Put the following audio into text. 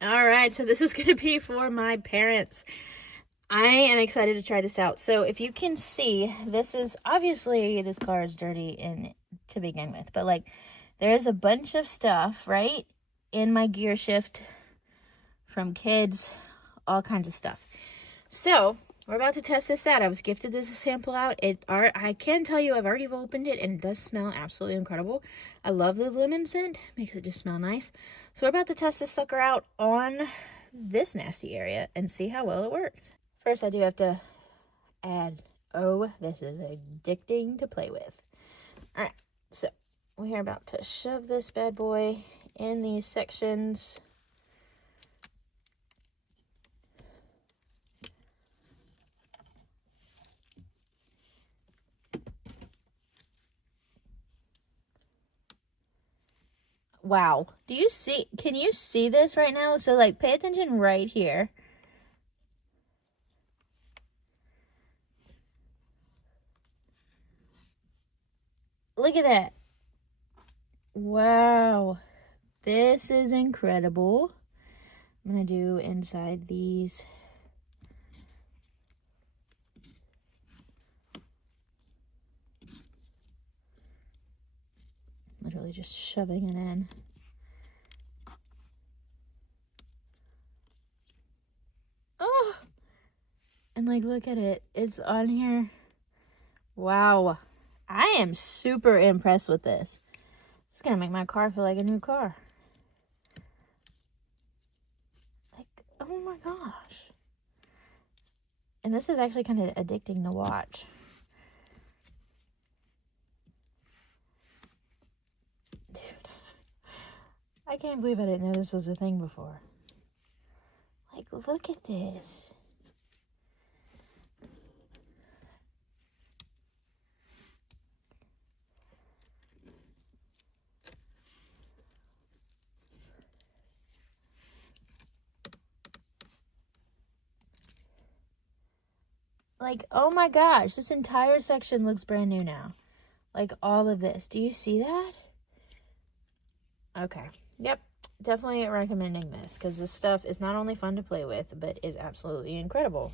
All right, so this is going to be for my parents. I am excited to try this out. So if you can see, this is obviously this car is dirty to begin with, but like there's a bunch of stuff right in my gear shift from kids, all kinds of stuff. So we're about to test this out. I was gifted this sample out. I can tell you I've already opened it and it does smell absolutely incredible. I love the lemon scent, makes it just smell nice. So we're about to test this sucker out on this nasty area and see how well it works. First I do have to add, oh, this is addicting to play with. All right, so we are about to shove this bad boy in these sections. Wow. Can you see this right now? So like pay attention right here. Look at that. Wow. This is incredible. I'm going to do inside these. Literally just shoving it in. Oh! And like, look at it. It's on here. Wow. I am super impressed with this. It's going to make my car feel like a new car. Like, oh my gosh. And this is actually kind of addicting to watch. Dude. I can't believe I didn't know this was a thing before. Like, look at this. Like, oh my gosh, this entire section looks brand new now. Like, all of this. Do you see that? Okay. Yep. Definitely recommending this because this stuff is not only fun to play with, but is absolutely incredible.